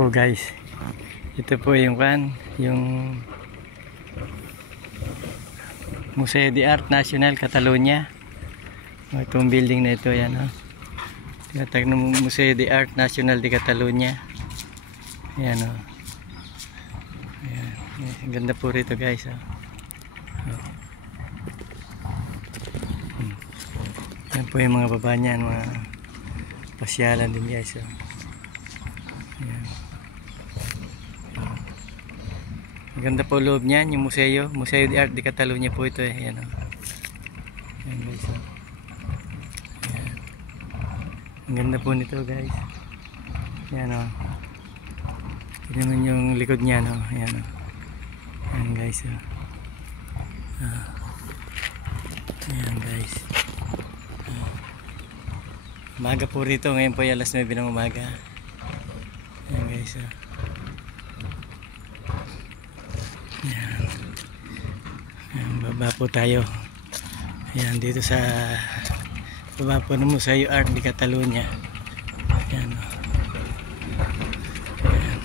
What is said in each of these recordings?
Oh guys, ito po yung Museo de Art Nacional Catalunya. Itong building na ito, yan oh. Tinatag ng Museo de Art Nacional de Catalunya. Ayan oh. Ayan. Ang ganda po rito guys oh. Yan po yung mga baba niyan, mga pasyalan din guys oh. Ayan. Maganda po loob niyan, yung museo, Museo de Art de Catalunya po ito eh. Ayan oh. Ayan guys oh. Ayan. Ang ganda po nito guys. Ayan oh. Tignan yung likod niya no. Ayan oh. Ayan guys oh. Ayan guys. Umaga po rito, ngayon po ay alas 9 ng umaga. Ayan guys oh. Ayan. Ayan, baba po tayo. Ayan, dito sa baba po ng Museo Art de Catalunya. Ayan oh. Ayan.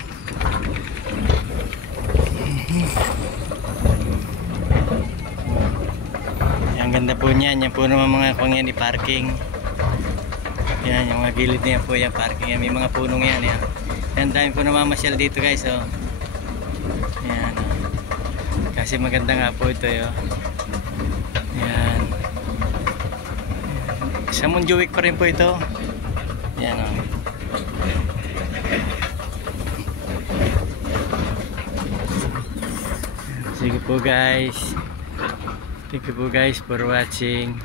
Ang ganda po niyan. Yan po naman mga kung yan i-parking. Yan, yung mga gilid niya po yan parking. Yan, may mga punong yan. Yan, yan dami po namamasyal dito guys oh. Yan oh. Kasi maganda nga po ito yo. Yan. Sa Montjuic pa rin po ito. Yan oh. Sige po guys. Thank you po guys for watching.